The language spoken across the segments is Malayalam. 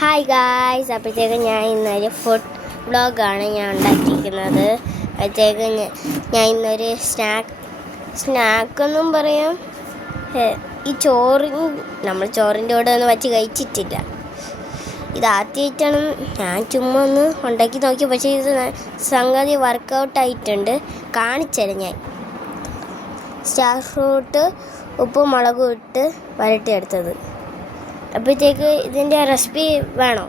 ഹായ് ഗായ്സ്, അപ്പോഴത്തേക്ക് ഞാൻ ഇന്നൊരു ഫുഡ് വ്ളോഗാണ് ഞാൻ ഉണ്ടാക്കിയിരിക്കുന്നത്. അപ്പോഴത്തേക്ക് ഞാൻ ഇന്നൊരു സ്നാക്കെന്നും പറയാം. ഈ നമ്മൾ ചോറിൻ്റെ കൂടെ ഒന്നും വച്ച് കഴിച്ചിട്ടില്ല. ഇതാദ്യമായിട്ടാണ് ഞാൻ ചുമ്മാ ഒന്ന് ഉണ്ടാക്കി നോക്കി. പക്ഷേ ഇത് സംഗതി വർക്കൗട്ടായിട്ടുണ്ട്. കാണിച്ചുതരാം. ഞാൻ സ്റ്റാർ ഫ്രൂട്ട് ഉപ്പും മുളകും ഇട്ട് വരട്ടിയെടുത്തത്. അപ്പോഴത്തേക്ക് ഇതിൻ്റെ റെസിപ്പി വേണോ?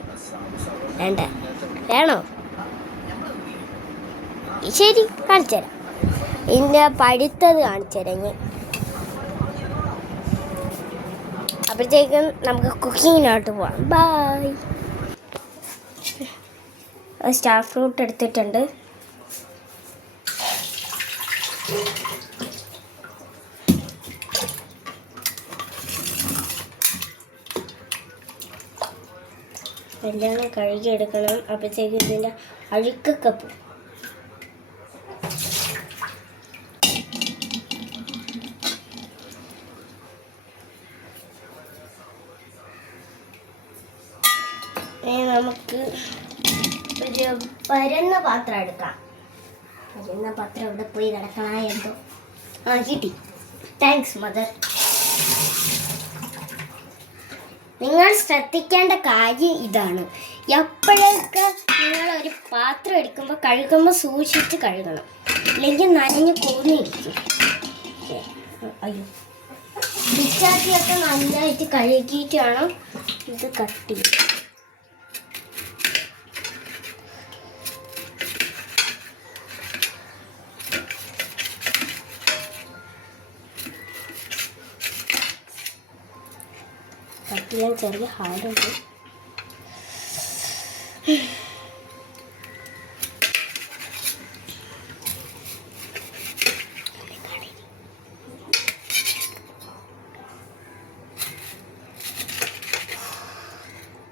വേണോ? ശരി, കാണിച്ചു തരാം. ഇതിൻ്റെ പഴുത്തത് കാണിച്ചു തരാം ഞാൻ. അപ്പോഴത്തേക്കും നമുക്ക് കുക്കിങ്ങിനോട്ട് പോവാം. ബായ്. സ്റ്റാർ ഫ്രൂട്ട് എടുത്തിട്ടുണ്ട്. എല്ലാം കഴുകിയെടുക്കണം. അപ്പോഴത്തേക്ക് ഇതിൻ്റെ അഴുക്കൊക്കെ പോകും. നമുക്ക് ഒരു പരന്ന പാത്രം എടുക്കാം. പരന്ന പാത്രം ഇവിടെ പോയി കിടക്കണ എന്തോ. കിട്ടി. Thanks mother. നിങ്ങൾ ശ്രദ്ധിക്കേണ്ട കാര്യം ഇതാണ്. എപ്പോഴൊക്കെ നിങ്ങളൊരു പാത്രം എടുക്കുമ്പോൾ കഴുകുമ്പോൾ സൂക്ഷിച്ച് കഴുകണം, ഇല്ലെങ്കിൽ നനഞ്ഞ് കൂടിയിരിക്കും. അയ്യോ, പിച്ചാത്തിയൊക്കെ നന്നായിട്ട് കഴുകിയിട്ട് വേണം ഇത് കട്ട് ചെയ്യാൻ. കട്ട് ചെയ്യാൻ ചെറിയ ഹാർഡുണ്ട്.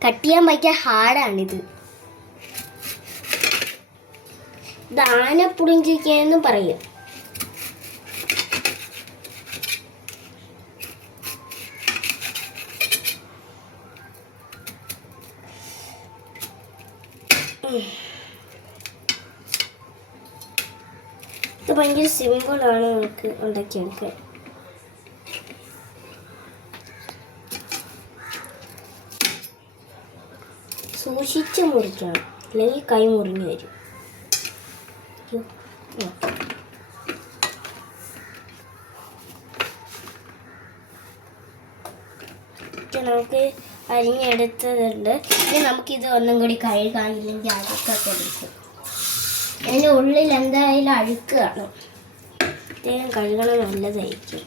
കട്ട് ചെയ്യാൻ ഭയങ്കര ഹാർഡാണിത്. ഇത് ആനപ്പുളിഞ്ചിക്കെന്ന് പറയും. ഇത് ഭയങ്കര സിമ്പിളാണ് നമുക്ക് ഉണ്ടാക്കിയെടുക്കാൻ. സൂക്ഷിച്ച് മുറിക്കണം, അല്ലെങ്കിൽ കൈ മുറിഞ്ഞു വരും. നമുക്ക് അരിഞ്ഞെടുത്തതുണ്ട്. ഇനി നമുക്കിത് ഒന്നും കൂടി കഴുകാനില്ലെങ്കിൽ അഴുക്കൊക്കെ എടുക്കും. അതിൻ്റെ ഉള്ളിൽ എന്തായാലും അഴുക്ക് കാണും. പ്രത്യേകം കഴുകണം, നല്ലതായിരിക്കും.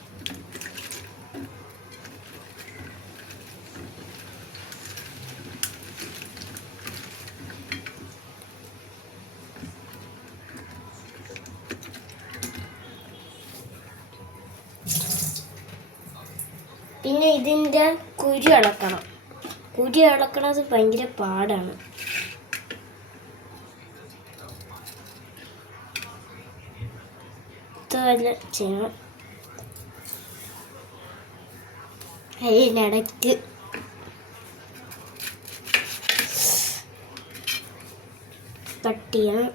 പിന്നെ ഇതിൻ്റെ കുരു ഇളക്കണം. കുരു ഇളക്കണത് ഭയങ്കര പാടാണ്. ഇതുപോലെ ചെയ്യണം. അതിനിടയ്ക്ക് കട്ട് ചെയ്യണം.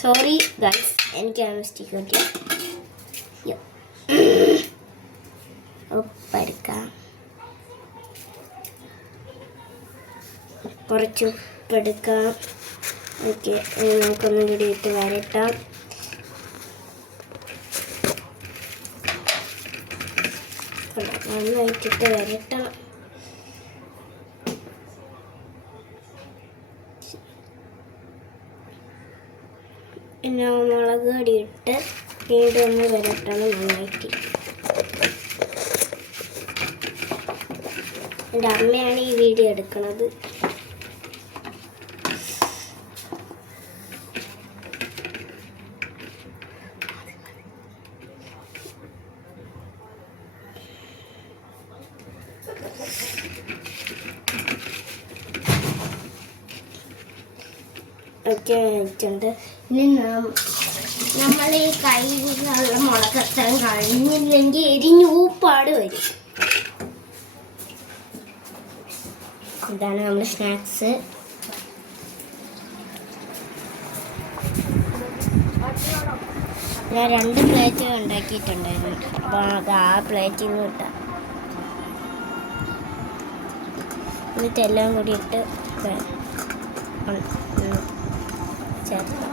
സോറി ഗൈസ്, എനിക്കാണ് മിസ്റ്റേക്ക് പറ്റിയത്. ഉപ്പെടുക്കാം, കുറച്ച് ഉപ്പെടുക്കാം. ഓക്കെ, നമുക്കൊന്നും കൂടി ഇട്ട് വരട്ടാം. നന്നായിട്ടിട്ട് വരട്ടണം. പിന്നെ മുളക് പൊടി ഇട്ട് വീണ്ടും ഒന്ന് വരട്ടണം നന്നായിട്ട്. എൻ്റെ അമ്മയാണ് ഈ വീഡിയോ എടുക്കുന്നത്. ഒക്കെ വെച്ചിട്ടുണ്ട്. ഇനി നമ്മൾ ഈ കയ്യിലുള്ള മുളക് അത്രയും കഴിഞ്ഞില്ലെങ്കിൽ എരിഞ്ഞൂപ്പാട് വരും. ഇതാണ് നമ്മുടെ സ്നാക്സ്. ഞാൻ 2 പ്ലേറ്റ് ഉണ്ടാക്കിയിട്ടുണ്ടായിരുന്നു. അപ്പോൾ അത് ആ പ്ലേറ്റിൽ നിന്ന് ഇട്ടാൽ എന്നിട്ട് എല്ലാം കൂടി ഇട്ട് ചേർക്കാം.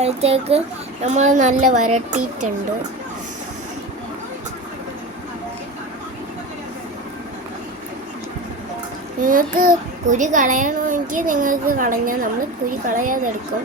അതിലേക്ക് നമ്മൾ നല്ല വരട്ടിയിട്ടുണ്ട്. നിങ്ങൾക്ക് കുരു കളയണമെങ്കിൽ നിങ്ങൾക്ക് കളഞ്ഞാൽ നമ്മൾ കുരു കളയാതെ എടുക്കും.